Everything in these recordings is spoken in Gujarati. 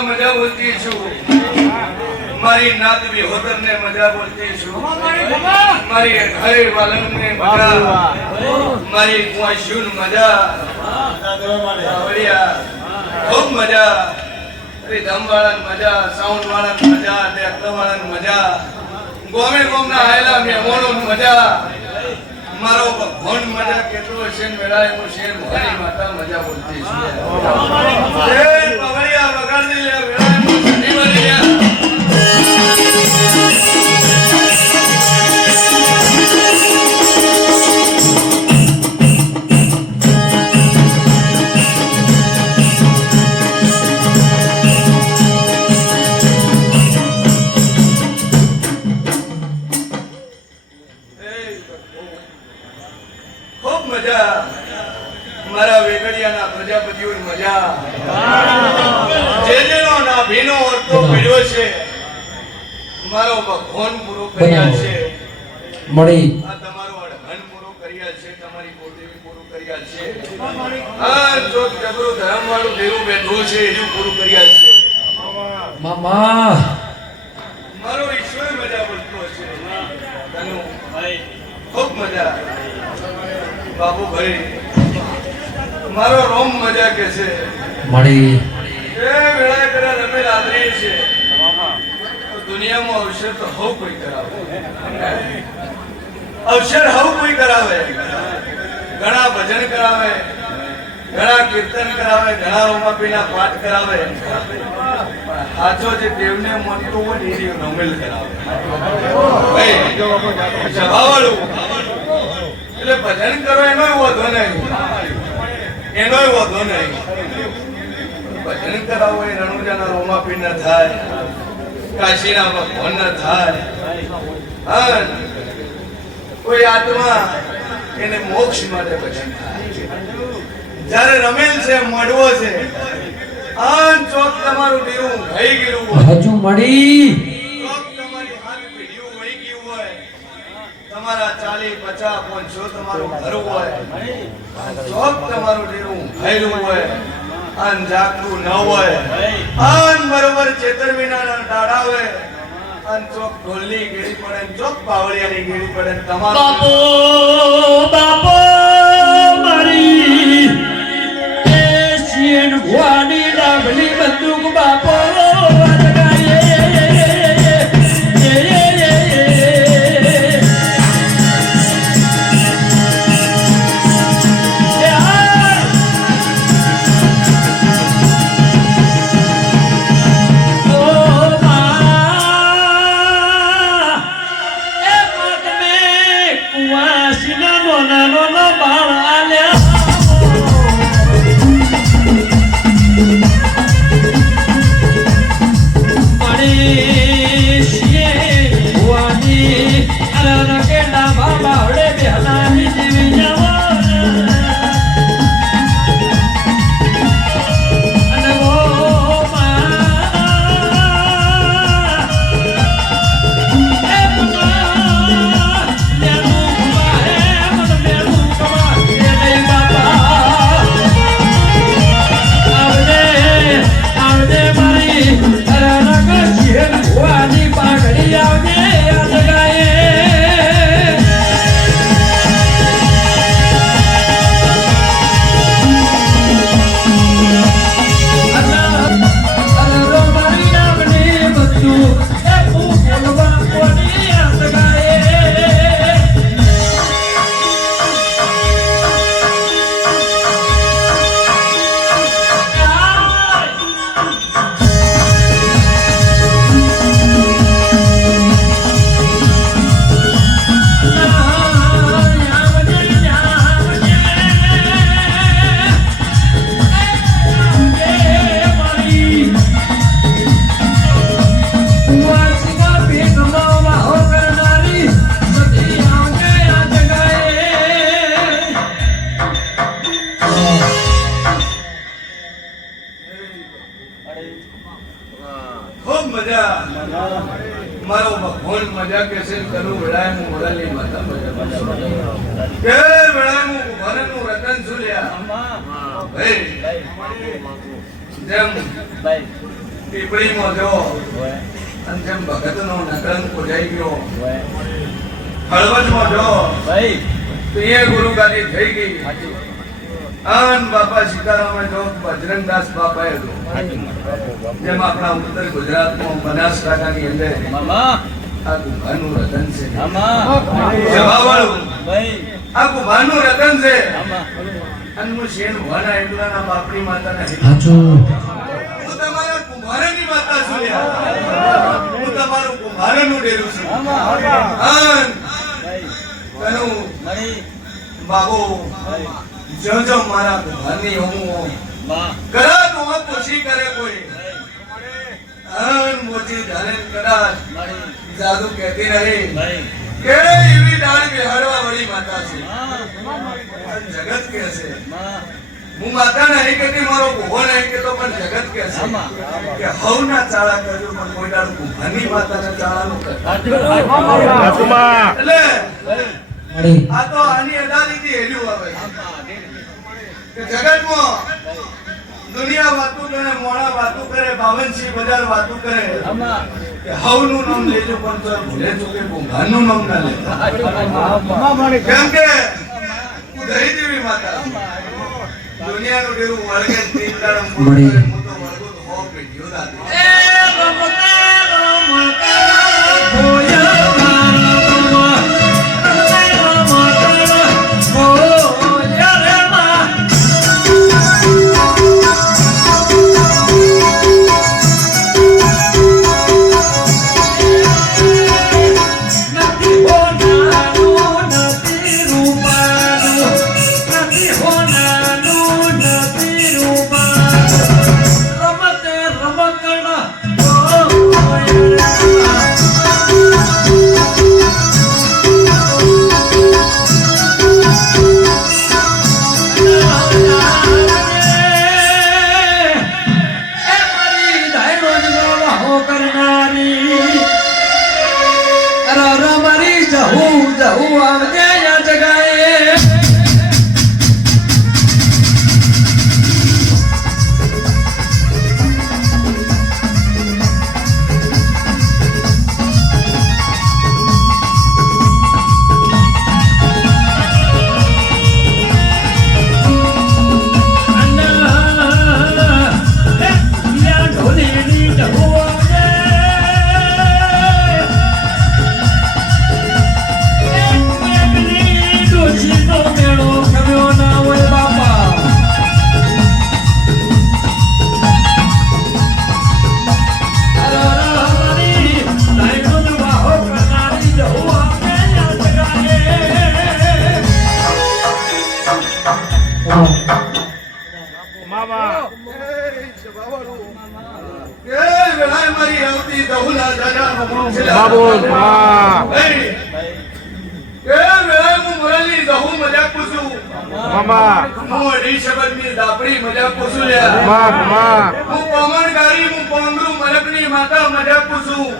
માતા મજા બોલતી છું. મારી નાત વિહોતરને મજા બોલતી છું. મારી ઘરે વાલંગને મજા. મારી કુંવાશીન મજા. ખૂબ મજા. રીધમ વાળાની મજા સાઉન્ડ વાળાની મજા ટ્રેક્ટર વાળાની મજા. ગોમે ગોમના આયેલા મહેમાનોની મજા. મારો ભગવાન મજા કેટલો છે મેળા હું શેર મોહની માતા મજા બોલતી છું. ಕಾಣಲಿಲ್ಲ ಯಾರು છે મામા. મારો ઈશ્વર મજા બોલતો છે. તનુ ખૂબ મજા બાબુભાઈ મારો રોમ મજા કે છે? મળી. એ વેળા કરે છે. દુનિયામાં અવસર તો હો કોઈ કરાવે? અવસર હવ કોઈ કરાવે. ઘણા ભજન કરાવે, ઘણા કીર્તન કરાવે, ઘણા રોમાપીના પાઠ કરાવે. સાચો જે દેવને મનતું હોય એ નમેલ કરાવે. એટલે ભજન કરો, એનોય વધો નહીં. એનોય વધો નહીં. ભજન કરાવો એ રણુજાના રોમાપી ન થાય. કાશીના ભગવાન ન થાય કોઈ આત્મા એને મોક્ષ માટે ભજન જ્યારે રમેલ છે મળવો છે આન ચોક તમારું દેવું થઈ ગયું હજુ મળી. ચોક તમારી હાથ પેઢીઓ વહી ગયું હોય. તમારા ચાલી પચાસ પાંચસો તમારું ઘર હોય. ચોક તમારું ભરેલું હોય. આન જાગતું ન હોય. આન બરોબર ચેતર વિના હોય. આન ચોક ઢોલની ગેડી પડે ચોક પાવળિયાની ગેડી પડે તમારો બાપો બાપો, મારી એશિયન ભુવાની ડાબલી બંદૂક બાપો. હળવદમાં જો તો એ ગુરુ ગાદી થઈ ગઈ. આન બાપા સીતારામે જો બજરંગદાસ બાપાએ જો જેમ આપણા ઉત્તર ગુજરાતમાં બનાસકાંઠાની અંદર આ ગુફાનું રતન છે. જવાવાળું આ ગુફાનું રતન છે. અને હું શેન ભવાના એકલાના બાપની માતાના સાચું હું તમારા કુંભારની માતા છું હું તમારું કુંભારનું ડેરું છું. આન કનું બાબુ જો જો મારા કુંભારની હું કદાચ હું પૂછી કરે કોઈ. આન મોચી ધારે કદાચ જાદુ કહેતી રહી કે એવી ડાળ બિહાડવા વાળી માતા છે. જગત કે છે. હું. માતા નહીં કહેતી મારો ભૂવો નહીં કહેતો પણ જગત કે છે કે હવના ચાળા કરજો પણ કોઈ દાડો કુંભારની માતાના ચાળાનું એટલે આ તો આની અડાલીથી હેલ્યું આવે કે જગતમાં દુનિયા વાતું કરે મોણા વાતું કરે બાવનસી બજાર વાતું કરે. કે હવનું નામ લેજો પણ તો ભૂલે ચૂકે કુંભારનું નામ ના લેતા. કેમ કે ઉધરી દેવી માતા. દુનિયાનું ડેરું વળગે તીન દાડમ હું અઢી શબ્દની દાપડી મજાક પૂછું. હું કોમણ ગારી, હું પોંગરું મલકની માતા મજાક પૂછું.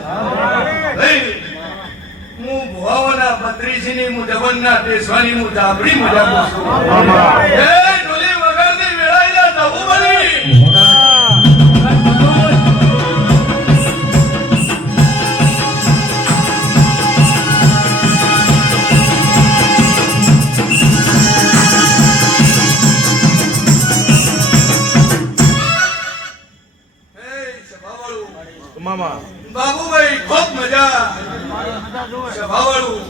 હું ભુવાઓના બત્રીસીની, હું જવનના ટેસવાની, હું દાપડી મજાક પૂછું. બાબુભાઈ ખૂબ મજા સભાવાળું.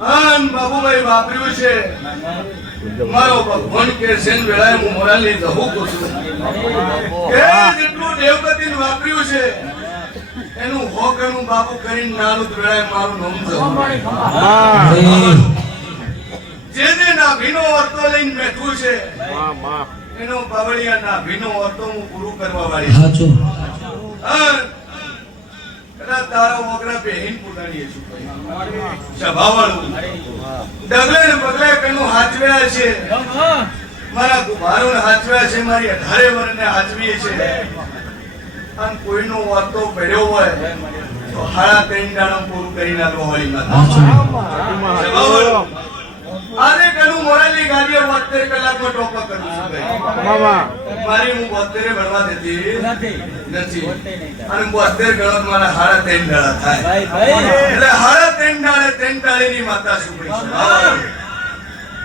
આન બાબુભાઈ વાપર્યું છે. મારો ભગવાન કે સેન વેળાએ હું મોરાલી દહુ છું. કે જેટલું દેવગતિને વાપર્યું છે એનું હોકનું બાપુ કરીને નાનું વેળાએ મારું નામ જવું. જે જે નાભીનો વર્તો લઈને બેઠું છે એનો બાવળિયા નાભીનો વર્તો હું પૂરું કરવા વાળી સાચું. કદાચ તારો પોતાની ડગલે ને પગલે પેલું હાચવ્યા છે. મારા કુમારોને હાચવ્યા છે મારી અઢારે વર્ષને હાચવીએ છે. અને કોઈનો વાતો પડ્યો હોય તો હાડા ત્રણ પૂરું કરી નાખો વળી આજે કનું મોરાલી ગાડીએ 72 કલાકમાં અપ કરું છું ભાઈ મારી હું 72 ભણવા દેતી નથી. અને 72 ગણત મારા હાડા ત્રણ ડાળા થાય. એટલે હાડા ત્રણ ડાળે ત્રણ દાડેની માતા શું પડી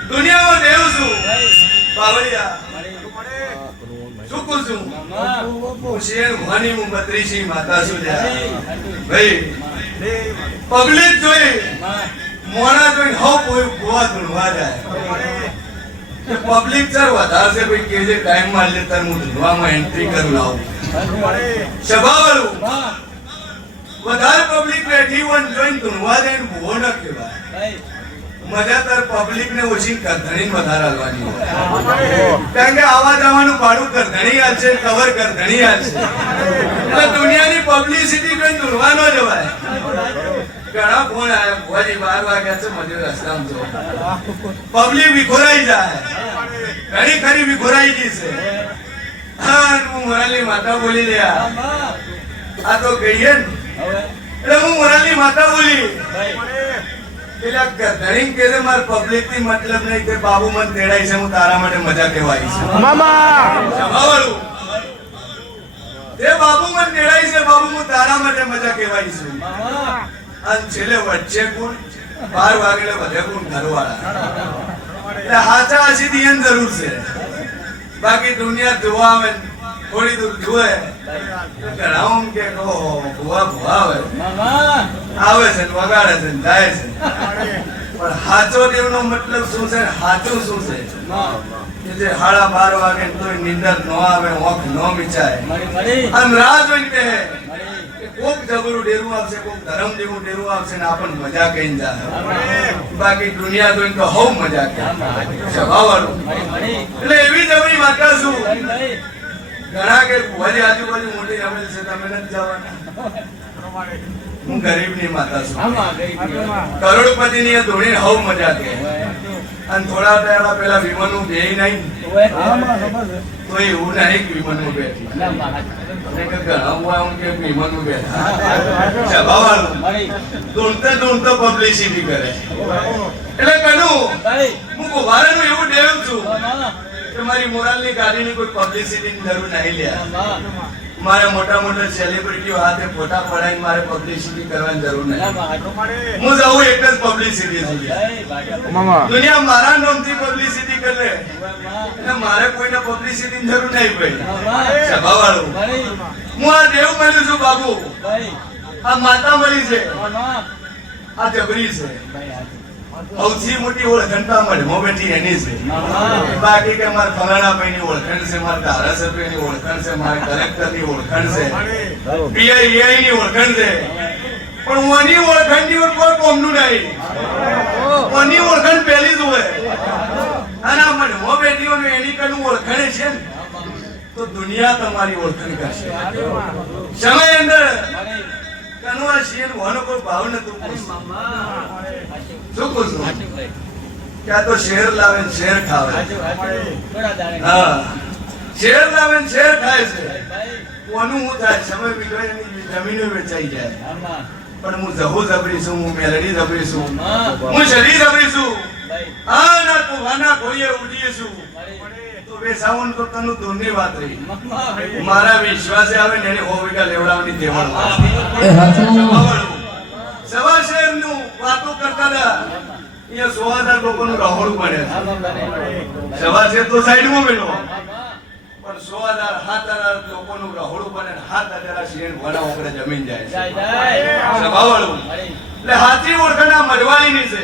દુનિયામાં દેવ છું. બાવળિયા. સુકું છું. હું શેર ભવાની હું બત્રીસી માતા છું. ભાઈ. પબ્લિક જોઈ. મોણા જોઈને હવ કોઈ ગોવા ધૂળવા જાય. પબ્લિક સર વધારે છે ભાઈ કે જે ટાઈમમાં લે તાર હું ધૂળવામાં એન્ટ્રી કરું લાવું. સભાવાળું, વધારે પબ્લિક બેઠી હોય જોઈને ધૂળવા જાય ને ભૂવો ન કહેવાય. મજા તાર પબ્લિક ને ઓછી કરધણી વધારે હાલવાની હોય. કારણ કે આવા જવાનું ભાડું કરધણી હાલશે કવર કરધણી હાલશે એટલે દુનિયાની પબ્લિસિટી જોઈને ધૂળવા ન જવાય. ઘણા ફોન આવ્યા ભોજી બાર વાગ્યા છે મજૂર રસ્તામાં જો પબ્લિક વિખોરાઈ જાય. ઘણી ખરી વિખોરાઈ ગઈ છે. હા હું મોરાલી માતા બોલી રહ્યા. આ તો ગઈએ ને. એટલે હું મોરાલી માતા બોલી. છે, થી મતલબ નહીં કે બાબુ મને તેડાય છે હું તારા માટે મજા કહેવાય છે. જમાવાળું. બાબુ મને તેડાય છે બાબુ હું તારા માટે મજા કહેવાય છું. અને છેલ્લે વચ્ચે કોણ બાર વાગે વધે કોણ ઘરવાળા. એટલે હાચા હાચી એમ જરૂર છે. બાકી દુનિયા આવે થોડી દૂર ધોવે. ઘણા કે ઓહો ભૂવા ભુવા આવે. આવે છે વગાડે છે જાય છે. પણ હાચો દેવનો મતલબ શું છે? હાચું શું છે? કે જે હાડા બાર વાગે તો નિંદર ન આવે ઓખ ન મિચાય અને રાહ જોઈને કહે કોક જબરું ડેરું આવશે કોક ધરમ જેવું ડેરું આવશે ને આપણને મજા કઈ જાય બાકી દુનિયા જોઈને તો હવ મજા કે સ્વભાવવાળું. એટલે એવી જબરી માતા છું. ઘણા કે ભુવાજી આજુબાજુ મોટી રમેલ છે તમે નથી જવાના. હું ગરીબની માતા છું. કરોડપતિની ધોણી ધોળીને હવ મજા કે અને થોડા પહેલા પેલા વિમનનું બે નહીં તો એવું નહીં વિમનનું બેઠી ધૂણતા કરે. એટલે કનું હું કુંભારાનું એવું દેવ છું કે મારી મોરાલની ગાડીની કોઈ પબ્લિસિટીની જરૂર નહીં લ્યા. મારે મોટા મોટા સેલિબ્રિટી હાથે ફોટા પડાવીને મારે પબ્લિસિટી કરવાની જરૂર નહીં હું જવું એક જ પબ્લિસિટી દુનિયા મારા નામથી પબ્લિસિટી કરે. એટલે મારે કોઈને પબ્લિસિટી જરૂર નહીં ભાઈ. સ્વભાવવાળું. હું આ દેવ મળ્યું છું બાબુ. આ માતા મળી છે. આ જબરી છે. સૌથી મોટી ઓળખ મળે બેઠી એની છે. બાકી કે મારા ફલાણા ભાઈની ઓળખાણ છે મારા ધારાસભ્યની ઓળખાણ છે મારા કલેક્ટરની ઓળખાણ છે પીઆઈઆઈ ની ઓળખાણ છે પણ ઓની ઓળખાણની કોઈ કોમનું નહીં. ઓની ઓળખાણ પહેલી જ હોય. અને મને હો બેટીઓને એની કનું ઓળખણ છે ને તો દુનિયા તમારી ઓળખાણ કરશે. સમય અંદર કનવા શેર હોનો કોઈ ભાવ નતું પૂછતું. શું પૂછવું? કે આ તો શેર લાવે ને શેર ખાવે. હા. શેર લાવે ને શેર ખાય છે. કોનું હું થાય? સમય બીજો જમીનો વેચાઈ જાય. પણ હું જહુ જબરી છું હું મેલડી જબરી છું. હું શરીર જબરી છું. આ ના કુવાના કોઈએ ઉડીએ છું. તો બેસાવું તો તનું દૂરની વાત રહી. મારા વિશ્વાસે આવે ને એને હો વીઘા લેવડાવવાની દેવડ એ શહેરનું વાતો કરતા હતા અહીંયા સો હજાર લોકોનું રહોડું બને છે. સવા શહેર તો સાઈડમાં મેળવો પણ સો હજાર સાત હજાર લોકોનું રહોડું બને ને સાત હજાર શેર વડા ઉપર જમીન જાય છે. સભાવાળું. એટલે હાથી ઓળખાણ આ મઢવાળીની છે.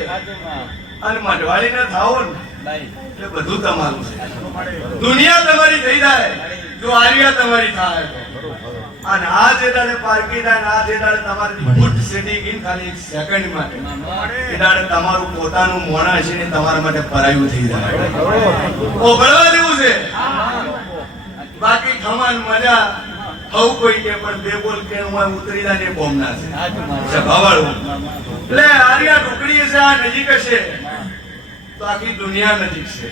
અને મઢવાળીના થાવો ને એટલે બધું તમારું છે. દુનિયા તમારી થઈ જાય જો આર્યા તમારી થાય. અને આ જે દાડે પારકી થાય આ જે દાડે તમારી ફૂટ સીધી ગઈ ખાલી એક સેકન્ડ માટે. એ દાડે તમારું પોતાનું મોણા છે ને તમારા માટે પરાયું થઈ જાય. ઓગળવા દેવું છે? બાકી ખમાન મજા હવ કોઈ કે પણ બે બોલ કે હું ઉતરી જાય ને બોમના છે. ભાવાળું. એટલે આર્યા ટુકડી છે આ નજીક છે. તો આખી દુનિયા નજીક છે.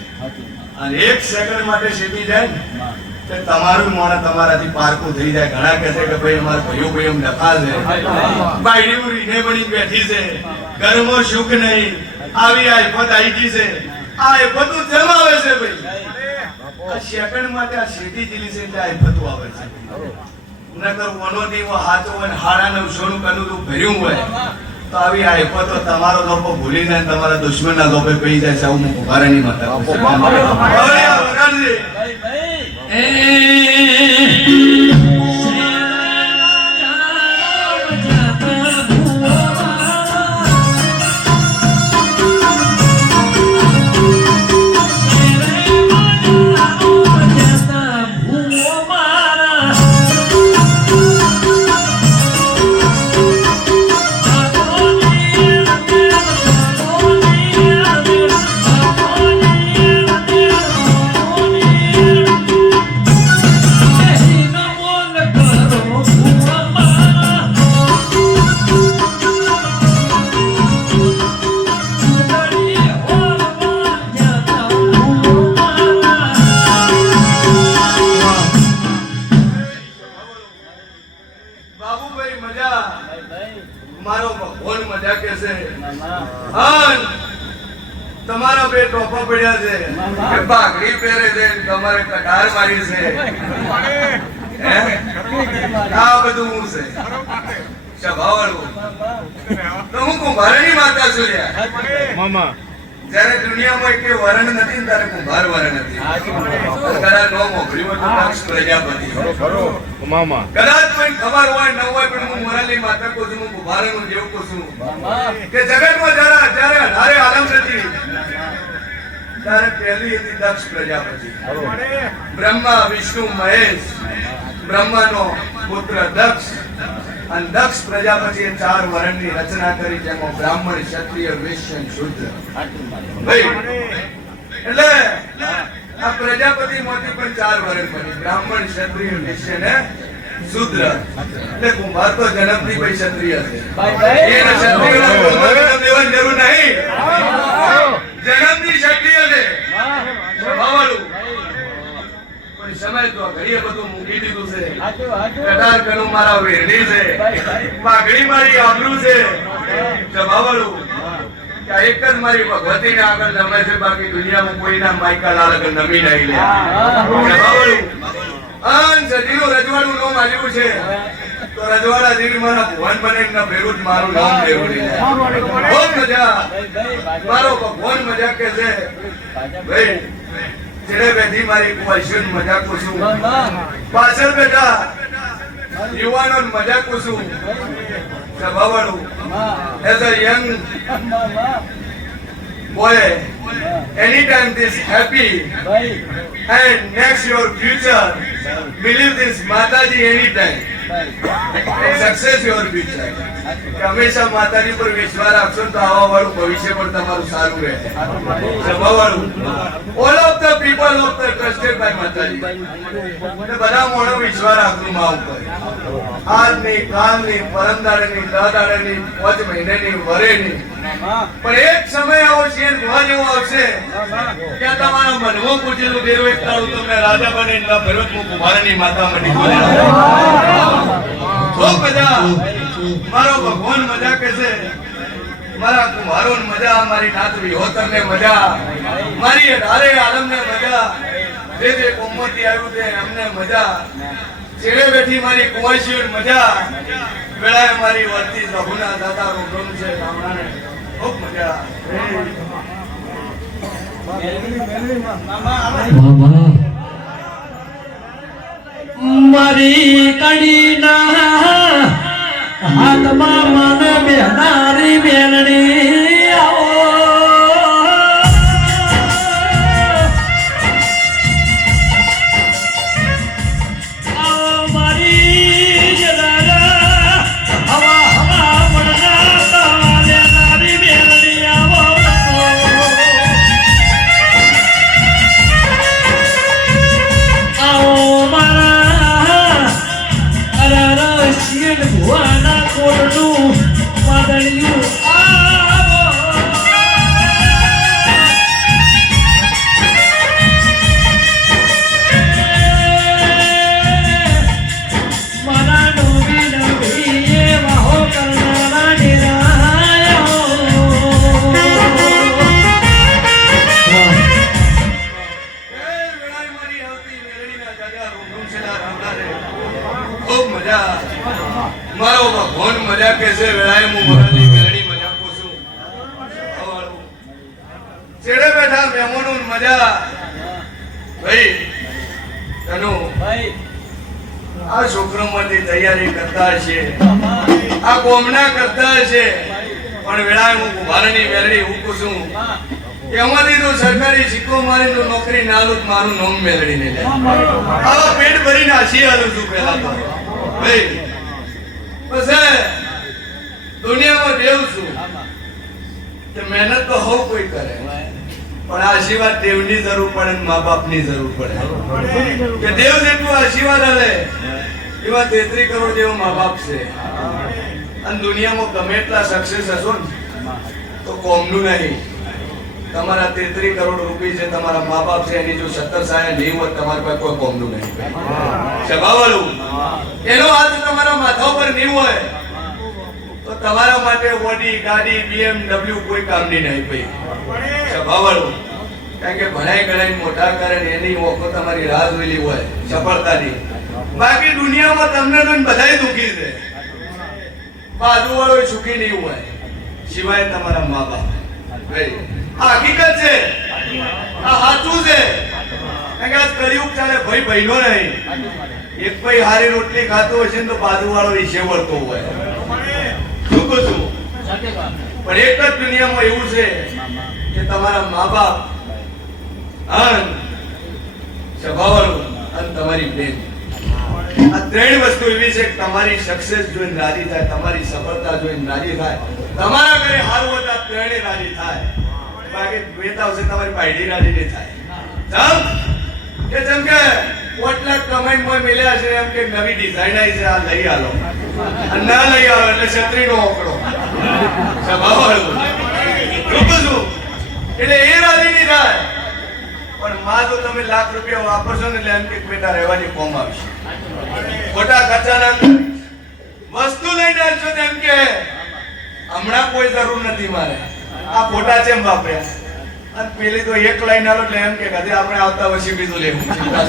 અને એક સેકન્ડ માટે સીધી જાય ને. તમારું મોને તમારાથી પારકું થઈ જાય. ઘણા કહે છે કે ભાઈ અમારા ભાઈઓ ભાઈઓ નફા છે. બાયડીઓ રીને બની બેઠી છે. ઘરમાં સુખ નહીં. આવી આફત આવી ગઈ છે. આ આફતો જેમ આવે છે ભાઈ? આ સેકન્ડ માટે આ શેઠી જીલી છે એટલે આફતો આવે છે. નકર વનો દેવો હાથો હોય ને હાડા નવસોનું કનું તું ભર્યું હોય. તો આવી આફતો તમારો લોકો ભૂલીને તમારા દુશ્મનના લોકો પડી જાય છે. હું ઉભારાની માતા કહું હું છે. તો હું કુંભારની માતા છું યાર. જ્યારે દુનિયામાં એકે વરણ નથી ત્યારે કુંભાર વરણ હતી કદાચ નો મોકલ્યું તો દક્ષ પ્રજાપતિ. કદાચ કોઈ ખબર હોય ન હોય પણ હું મોરાલી માતા કહું છું હું કુંભારનું જેવું કહું છું. કે જગતમાં જરા જ્યારે અઢારે આલમ નથી ત્યારે પહેલી હતી દક્ષ પ્રજાપતિ. બ્રહ્મા વિષ્ણુ મહેશ. બ્રહ્માનો પુત્ર દક્ષ. અને દક્ષ પ્રજાપતિએ ચાર વર્ણની રચના કરી જેમાં બ્રાહ્મણ ક્ષત્રિય વૈશ્ય શુદ્ધ એટલે આ પ્રજાપતિ માંથી પણ ચાર વર્ણ બની. બ્રાહ્મણ ક્ષત્રિય વૈશ્ય ને શુદ્ર. એટલે કુંભાર તો જન્મથી ભાઈ ક્ષત્રિય છે. એ ક્ષત્રિય જરૂર નહીં. જન્મથી ક્ષત્રિય છે સ્વભાવવાળું. પણ તો ઘડીએ બધું મૂકી દીધું છે. કટાર કરું મારા વેરડી છે. પાઘડી મારી આબરૂ છે. સ્વભાવવાળું. એક જ મારી ભગવતીને આગળ નમે છે બાકી દુનિયામાં કોઈના માયકા લાલ આગળ નમી નહીં લે. સ્વભાવવાળું. અન સજીનું રજવાડું નામ આવ્યું છે. તો રજવાડા જેવી મારા ભગવાન બને ના ભેરું મારું નામ બહુ મજા. મારો ભગવાન મજા કે છે. ભાઈ છેડે બેઠી મારી કુવાઈશોન મજાક છું પાછળ બેઠા યુવાનો મજાક છું સ્વભાવવાળું as a young boy anytime this happy and next your future believe this mataji anytime success your future હંમેશા માતાજી પર વિશ્વાસ રાખશો તો આવા વાળું ભવિષ્ય પણ તમારું સારું રહે. વાળું all of the people of the trusted by Mataji. બધા મોણો વિશ્વાસ રાખવું મા ઉપર. આજની ની દાદાડે ની પાંચ મહિનાની વરેની. પણ એક સમય આવો ને જોવા જેવો આવશે ત્યાં તમારા મનમાં પૂછેલું દેરો એક તાળું તમને રાજા બને એટલા ભરત હું કુમારની માતા મટી ખૂબ મજા. મારો ભગવાન મજા કે છે? મારા કુંભારો મજા, મારી નાત હોતર ને મજા, મારી હારે આલમ ને મજા. જે જે કોમતી આવ્યું છે એમને મજા. છેડે બેઠી મારી કુંવાશીઓ મજા. વેળાએ મારી વર્તી પ્રભુના દાદા રૂમ છે, ગામડાને ખૂબ મજા. મારી કડીના હાથમાં મને બેનારી બેનણી ભાઈ તનુ આ છોકરામાંથી તૈયારી કરતા છે આ કોમના કરતા છે પણ વેળાએ હું કુંભારની મેળડી હું. પૂછું કે તો સરકારી સિક્કો મારી તો નોકરી ના લું મારું નોમ મેળવીને લે. આવા પેટ ભરીને આછી હાલું છું પહેલા તો. ભાઈ પછી દુનિયામાં દેવ છું. કે મહેનત તો હવ કોઈ કરે. પણ આશીર્વાદ દેવની જરૂર પડે મા બાપની જરૂર પડે? કે દેવ જેટલું આશીર્વાદ આલે એવા તેત્રી કરોડ જેવો મા બાપ છે. અને દુનિયામાં ગમે એટલા સક્સેસ હશો ને તો કોમનું નહીં. તમારા તેત્રી કરોડ રૂપી છે તમારા મા બાપ છે એની જો સત્તર સાયા નહીં હોત તમારા પાસે કોઈ કોમનું નહીં. સ્વભાવવાળું એનો હાથ તમારા માથા ઉપર નહીં હોય. તમારા માટે ઓડી ગાડી BMW કોઈ કામની નહીં ભાઈ. સ્વભાવવાળું કારણ કે ભણાઈ ગણાઈ મોટા કરે ને એની ઓખો તમારી રાહ જોયેલી હોય સફળતાની. બાકી દુનિયામાં તમને તો બધાય દુખી છે. બાજુવાળો સુખી નહીં હોય. સિવાય તમારા મા બાપ. આ હકીકત છે. આ સાચું છે. કારણ કે આજ કળિયુગ ચાલે ભાઈ બહેનો નહીં. એક ભાઈ હારી રોટલી ખાતો હશે ને તો બાજુવાળો ઈશે વળતો હોય. શું છો પણ એક જ દુનિયામાં એવું છે કે તમારા મા બાપ તમારી ત્રણ વસ્તુ એવી છે તમારી સક્સેસ જોઈને રાજી થાય, તમારી સફળતા જોઈને રાજી થાય. તમારા ઘરે હારું હોય ત્રણે રાજી થાય. બાકી બેતા હશે તમારી પાયડી રાજી નહીં થાય. જમ? કે જેમ કે? પોટલા કમેન્ટમાં મિલ્યા છે એમ કે નવી ડિઝાઇન આવી છે, આ લઈ આલો. ના લઈ આવો એટલે છત્રીનો સ્વભાવવાળું એટલે એ રાજી નહીં થાય પણ માં તો તમે લાખ રૂપિયા વાપરશો ને એટલે એમ કે બેટા રહેવાની ફોર્મ આવશે. ખોટા ખર્ચા ના વસ્તુ લઈને આવશો છો એમ કે, હમણાં કોઈ જરૂર નથી મારે. આ ખોટા છે વાપર્યા? પેલી તો એક લાઈન આલો એટલે એમ કે કદી આપણે આવતા વર્ષે બીજું લેવું. ચિંતા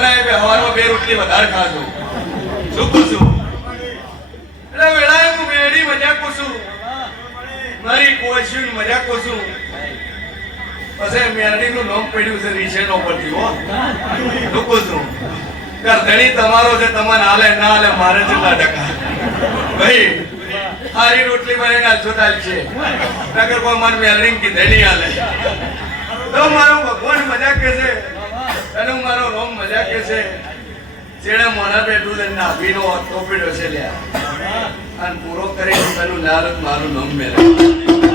ના હવારમાં બે રોટલી વધારે ખાજો. શું પૂછું? એટલે વેળાએ હું બેડી મજાક પૂછું. મારી કોશિશ મજાક પૂછું. પછી મેરડીનું નામ પડ્યું છે રીસે નો હો. શું પૂછું? કરધણી તમારો છે, તમને હાલે, ના હાલે, મારે જેટલા ટકા. ભાઈ, હારી રોટલી મને નાલસો છે. નગર કોઈ મને મેલરિંગ કીધે નહીં હાલે. તો મારો ભગવાન મજા કે છે. અને મારો રોમ મજા કે છે. જેણે મોડા બેઠું છે નાભીનો ટોપીડો છે લ્યા. અને પૂરો કરી પેલું લાલ મારું નામ મેળવે